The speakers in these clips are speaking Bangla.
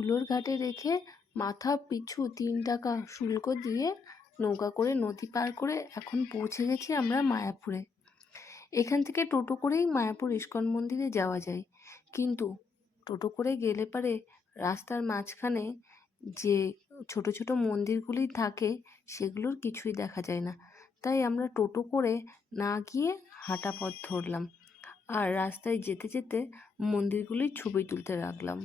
হুলোর ঘাটে রেখে মাথা পিছু তিন টাকা শুল্ক দিয়ে নৌকা করে নদী পার করে এখন পৌঁছে গেছি আমরা মায়াপুরে। এখান থেকে টোটো করেই মায়াপুর ইস্কন মন্দিরে যাওয়া যায়। কিন্তু টোটো করে গেলে পারে রাস্তার মাঝখানে যে ছোট ছোট মন্দিরগুলি থাকে সেগুলোর কিছুই দেখা যায় না। তাই আমরা টোটো করে না গিয়ে হাঁটা পথ ধরলাম। আর রাস্তায় যেতে যেতে মন্দিরগুলির ছবি তুলতে লাগলাম।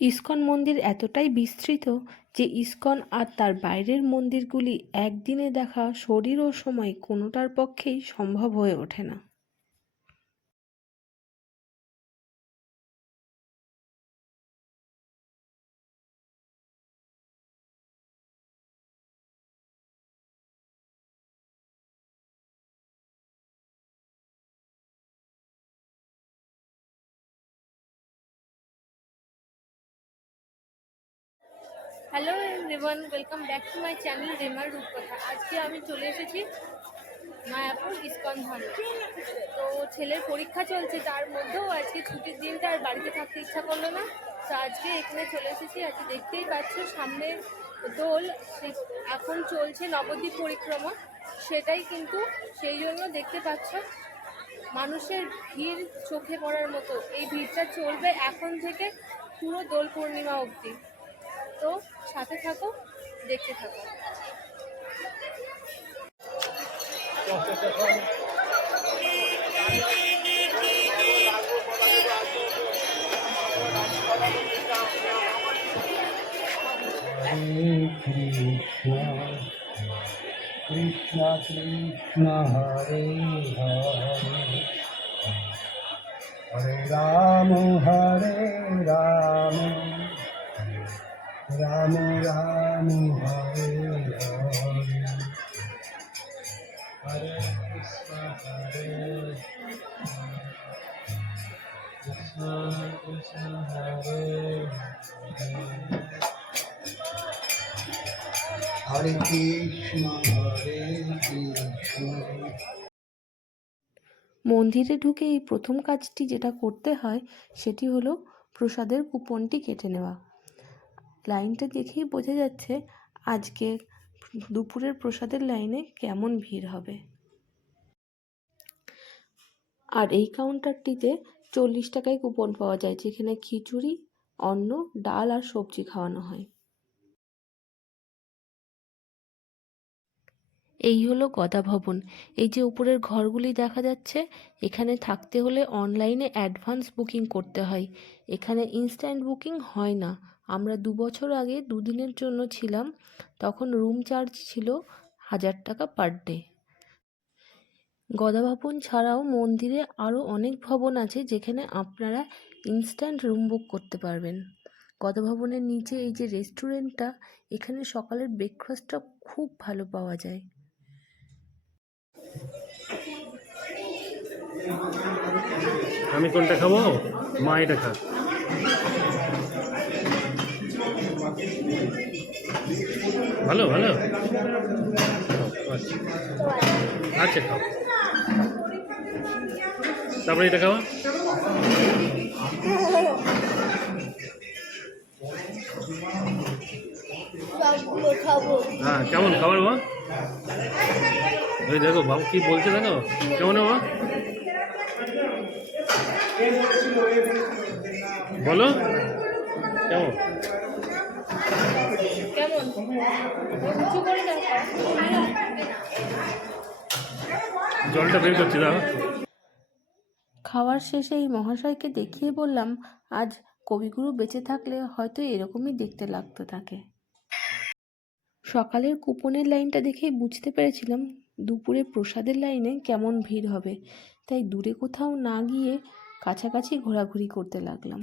ইস্কন মন্দির এতটাই বিস্তৃত যে ইস্কন আর তার বাইরের মন্দিরগুলি একদিনে দেখা শরীর ও সময় কোনোটার পক্ষেই সম্ভব হয়ে ওঠে না। Hello everyone welcome back to my channel রেমার রূপকথা আজকে আমি চলে এসেছি মায়াপুর ইস্কন ধামে তো ছেলের পরীক্ষা চলছে, তার মধ্যেও আজকে ছুটির দিনটা আর বাড়িতে থাকতে ইচ্ছা করল না। তো আজকে এখানে চলে এসেছি, আজকে দেখতেই পাচ্ছ সামনে দোল এখন চলছে নবদ্বীপ পরিক্রমা। সেটাই কিন্তু সেই জন্য দেখতে পাচ্ছ, মানুষের ভিড় চোখে পড়ার মতো। এই ভিড়টা চলবে এখন থেকে পুরো দোল পূর্ণিমা অবধি। তো সাথে থাকো দেখতে থাকো Hare Krishna, Krishna Krishna Hare Hare, Hare Rama Rama Hare Hare, Hare Krishna Hare Krishna Krishna Hare Hare. Hare Krishna, Hare Krishna. মন্দিরে ঢুকে এই প্রথম কাজটি যেটা করতে হয় সেটি হলো প্রসাদের কুপনটি কেটে নেওয়া লাইনটা দেখেই বোঝা যাচ্ছে আজকে দুপুরের প্রসাদের লাইনে কেমন ভিড় হবে। আর এই কাউন্টারটিতে চল্লিশ টাকায় কুপন পাওয়া যায়, যেখানে খিচুড়ি, অন্ন, ডাল আর সবজি খাওয়ানো হয়। এই হলো গদা ভবন। এই যে উপরের ঘরগুলি দেখা যাচ্ছে, এখানে থাকতে হলে অনলাইনে অ্যাডভান্স বুকিং করতে হয়। এখানে ইনস্ট্যান্ট বুকিং হয় না। আমরা দু বছর আগে দুদিনের জন্য ছিলাম, তখন রুম চার্জ ছিল হাজার টাকা পার ডে গদা ভবন ছাড়াও মন্দিরে আরও অনেক ভবন আছে যেখানে আপনারা ইনস্ট্যান্ট রুম বুক করতে পারবেন। গদা ভবনের নিচে এই যে রেস্টুরেন্টটা এখানে সকালের ব্রেকফাস্টটা খুব ভালো পাওয়া যায়। আমি কোনটা খাব? মা এটা খা। ভালো ভালো। আচ্ছা খাও। তারপরে এটা খাওয়া? হ্যাঁ কেমন খাবার মা? দেখো বাবু কি বলছে দেখো? কেমন মা? বলো। কেমন? খাওয়ার শেষে এই মহাশয়কে দেখিয়ে বললাম, আজ কবিগুরু বেঁচে থাকলে হয়তো এরকমই দেখতে লাগতো তাকে। সকালের কুপনের লাইনটা দেখেই বুঝতে পেরেছিলাম, দুপুরে প্রসাদের লাইনে কেমন ভিড় হবে। তাই দূরে কোথাও না গিয়ে কাছাকাছি ঘোরাঘুরি করতে লাগলাম।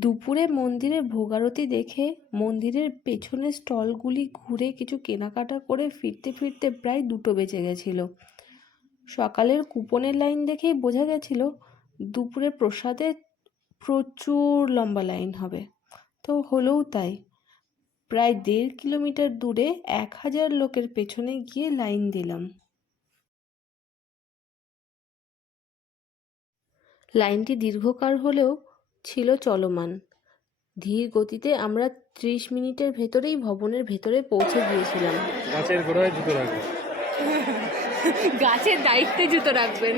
দুপুরে মন্দিরে ভোগারতি দেখে মন্দিরের পেছনের স্টলগুলি ঘুরে কিছু কেনাকাটা করে ফিরতে ফিরতে প্রায় দুটো বেজে গেছিল। সকালের কুপনের লাইন দেখেই বোঝা গেছিল, দুপুরে প্রসাদে প্রচুর লম্বা লাইন হবে। তো হলেও তাই। প্রায় দেড় কিলোমিটার দূরে এক হাজার লোকের পেছনে গিয়ে লাইন দিলাম। লাইনটি দীর্ঘকার হলেও ছিল চলমান। ধীর গতিতে আমরা ত্রিশ মিনিটের ভেতরেই ভবনের ভেতরে পৌঁছে গিয়েছিলাম। গাছের গোড়ায় জুতো রাখবেন গাছের দায়িত্বে জুতো রাখবেন।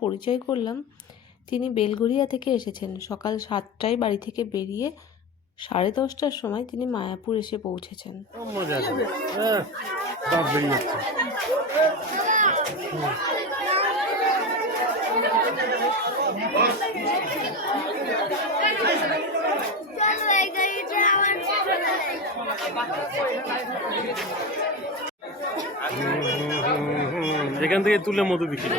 পরিচয় করলাম তিনি বেলগড়িয়া থেকে এসেছেন সকাল সাতটায় বাড়ি থেকে বেরিয়ে সাড়ে দশটার সময় তিনি মায়াপুর এসে পৌঁছেছেন হ্যাঁ। এখান থেকে তুলে মধু বিক্রি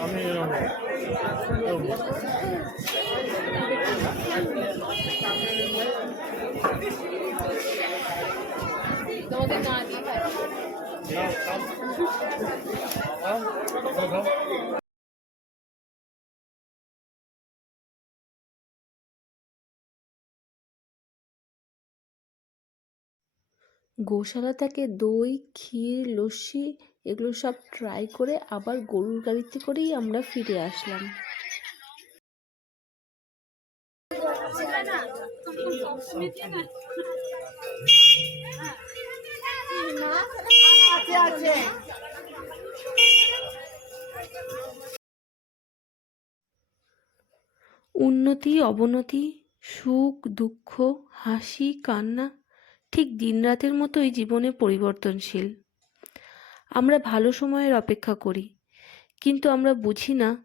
আমি তোমাদের না দিয়ে গোশালা থেকে দই, ক্ষীর, লস্যি এগুলো সব ট্রাই করে আবার গরুর গাড়িতে করেই আমরা ফিরে আসলাম। উন্নতি, অবনতি, সুখ, দুঃখ, হাসি, কান্না ঠিক দিনরাতের মতোই জীবনে পরিবর্তনশীল। আমরা ভালো সময়ের অপেক্ষা করি, কিন্তু আমরা বুঝি না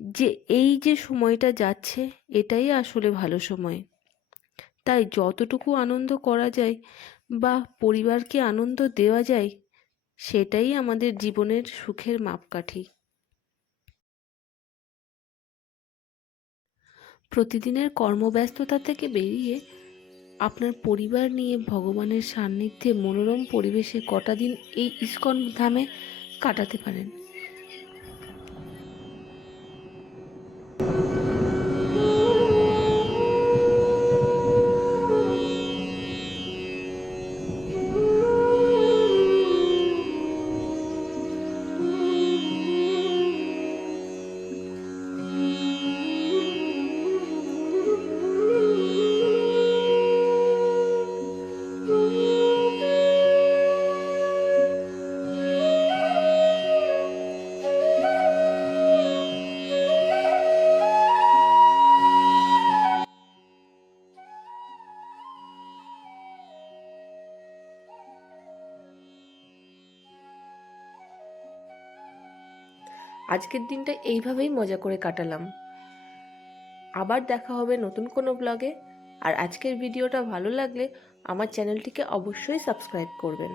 যে এই যে সময়টা যাচ্ছে, এটাই আসলে ভালো সময়। তাই যতটুকু আনন্দ করা যায় বা পরিবারকে আনন্দ দেওয়া যায়, সেটাই আমাদের জীবনের সুখের মাপকাঠি। প্রতিদিনের কর্মব্যস্ততা থেকে বেরিয়ে আপনার পরিবার নিয়ে ভগবানের সান্নিধ্যে মনোরম পরিবেশে কটা দিন এই ইস্কন ধামে কাটাতে পারেন? আজকের দিনটা এইভাবেই মজা করে কাটালাম। আবার দেখা হবে নতুন কোনো ব্লগে। আর আজকের ভিডিওটা ভালো লাগলে আমার চ্যানেলটিকে অবশ্যই সাবস্ক্রাইব করবেন।